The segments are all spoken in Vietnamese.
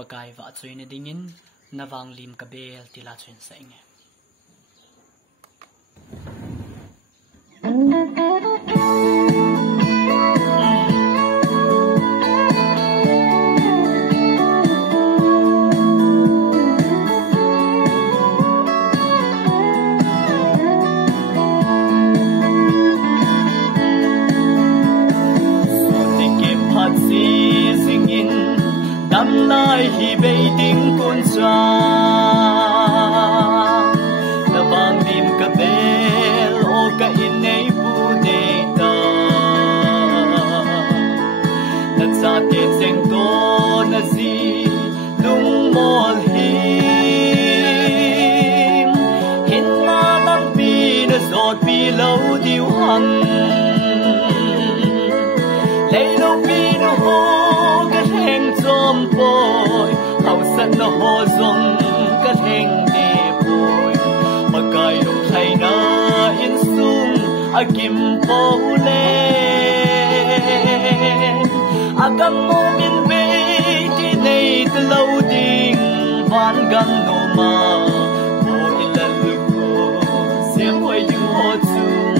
pakai va chuin dingin nawang lim ka bel tila chuin sa inge Năm nay hi bê tiếng con cha na vang lim ka bel o ka inay bude ta na sa te seng ko na si lung mol hin na lang pi na zot pi lâu diu hằng lấy lâu pi no ho chom boy hậu sân nó ho zong cất heng đi boy mà cài lục thay na in sung a kim bao lên a cam mô min bê đi này từ lâu đình van gam no ma boy lần lục xem hoài những ho chung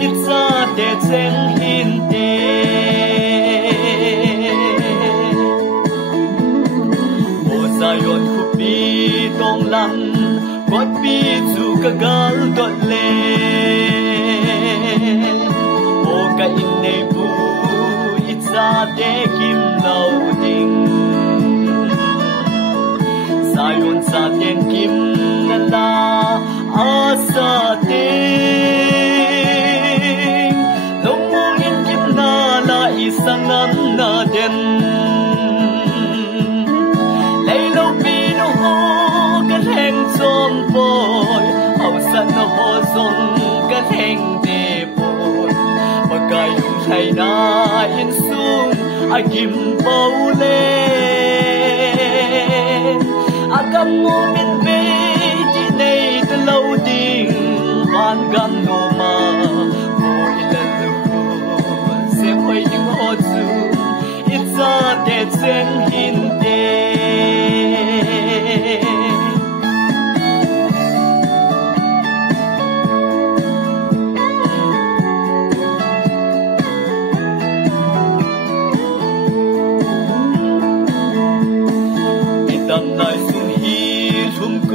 ít ra để chen hin đê Zion khupi tong lam got pi chu ka gal dot le o ka in nei bu itza de kim lau ding Zion sa ten kim na la asa te long mong in kim na la isangam na den chom boy hậu sân nó ho zong cái heng de boy mà cài lung thay na in sung a kim bao lên a cam mô min bê đi này từ lâu đình van gam no ma boy lần lục xem hoài những ho chu ít ra để chen hin de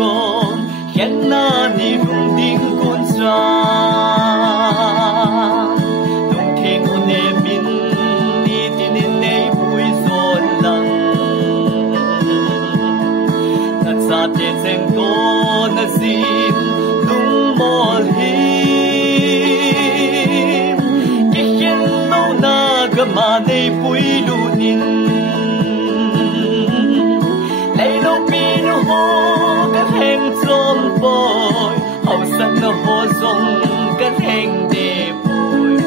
con khen na ni rung ding con cha lung theng on ne min ni tin nei pui zon lang na sa te cheng to na sin lung mol hi ki khen no na ga ma nei pui lu nin lấy lo pi no ho heng chom boy hậu sân nó ho zong cái heng de boy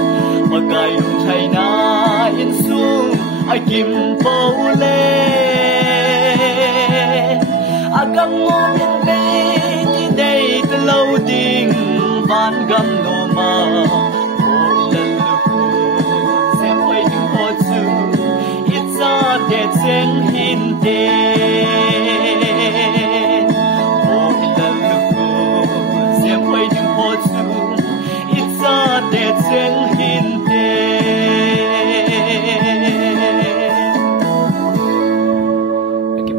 mà cài lung thay na in sung a kim bao lên a cam mô min bê đi đây từ lâu đình van gam no ma boy lần lục xem hoài những ho chu ít ra để chen hin de chen hin te cái